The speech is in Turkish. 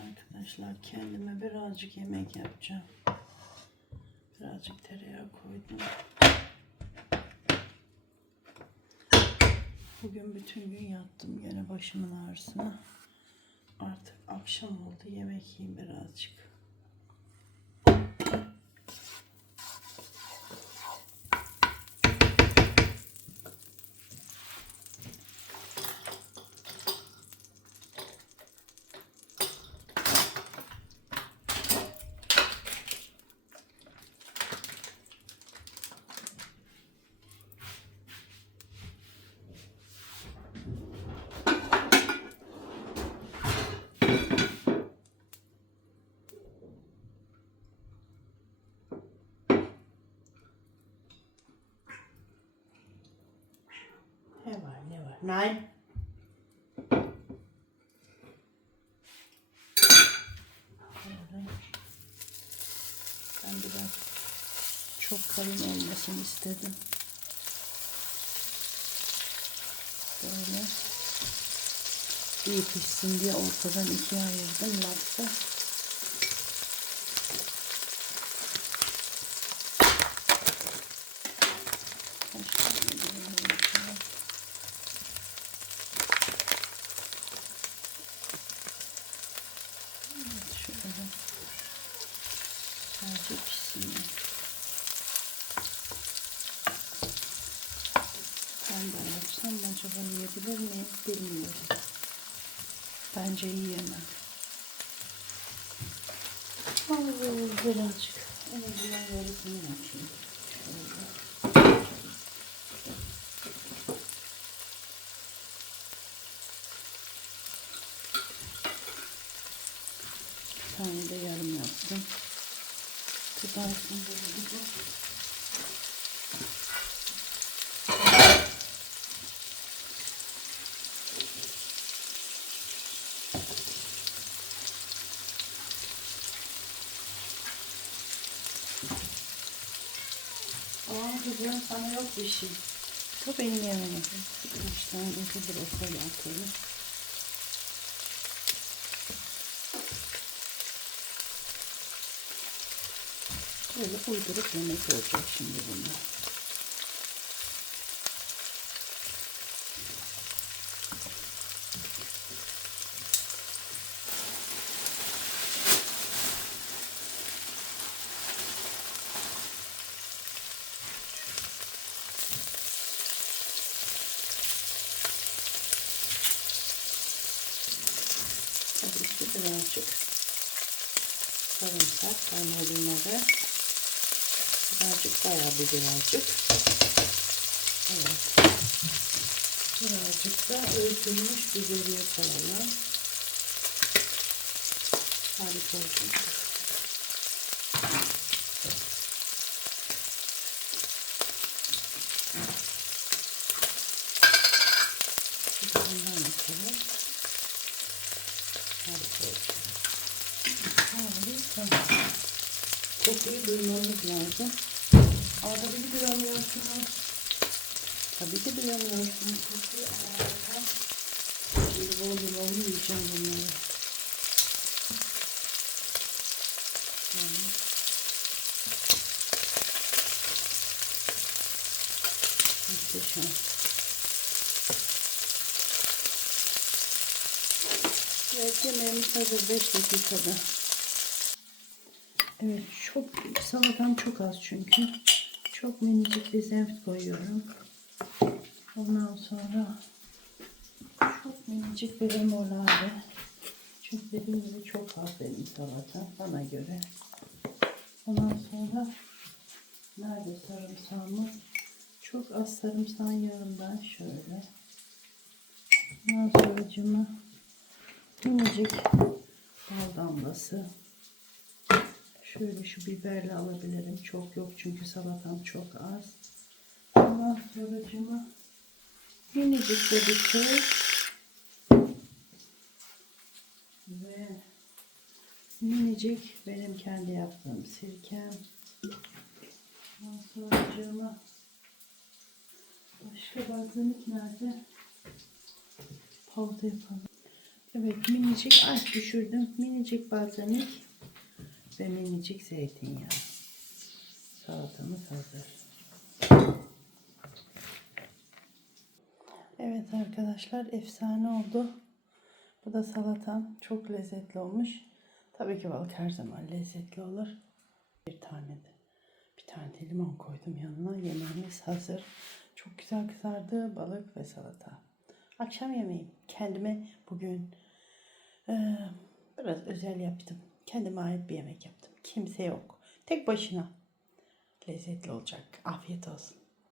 arkadaşlar kendime birazcık yemek yapacağım. Birazcık tereyağı koydum. Bugün bütün gün yattım gene başımın ağrısına. Artık akşam oldu yemek yiyeyim birazcık. Nein. Ben biraz çok kalın olmasını istedim. Böyle iyi pişsin diye ortadan ikiye ayırdım lapsa. Şöyle sadece pişsin. Ben yapsam acaba yiyebilir miyim bilmiyorum. Bence yiyemem. Oh, birazcık. En azından yarısını açayım. Bir tane de yarım yaptım. Kızarsın böyle. Aa kızım sana yok bir şey. Bu benim yemeğim. Birkaç tane de brokoli atalım. Böyle uydurup yemek olacak şimdi bunlar. Ki birazcık sarımsak kaynadılmadı. Birazcık bayağı bir birazcık. Evet. Birazcık da öğütülmüş biberiye koyalım. Harika olacak. Bir de bundan atalım. Harika olacak. Harika. Kokuyu duymamız lazım. Arada bir duyamıyorsunuz. Tabii ki duyamıyorsunuz. Kokuyu harika. Şimdi bol bol yiyeceğim bunları. Şöyle. Muhteşem. Evet yemeğimiz hazır 5 dakikada. Evet çok salatam çok az çünkü. Çok minicik bir zenft koyuyorum. Ondan sonra çok minicik bir remolade. Çünkü dediğim gibi çok az benim salatam bana göre. Ondan sonra nerede sarımsağımız? Çok az sarımsağın yanından şöyle. Ondan sonra minicik bal damlası. Şöyle şu biberle alabilirim. Çok yok çünkü salatam çok az. Ondan sonra minicik de bir şey. Ve minicik benim kendi yaptığım sirkem. Ondan sonra başka balzamik nerede? Pavda yapalım. Evet minicik az düşürdüm. Minicik balzamik ve minicik zeytinyağı. Salatamız hazır. Evet arkadaşlar efsane oldu. Bu da salatam. Çok lezzetli olmuş. Tabii ki balık her zaman lezzetli olur. Bir tane de bir tane de limon koydum yanına. Yemeğimiz hazır. Çok güzel kızardı balık ve salata. Akşam yemeğim. Kendime bugün eee, biraz özel yaptım. Kendime ait bir yemek yaptım. Kimse yok. Tek başına. Lezzetli olacak. Afiyet olsun.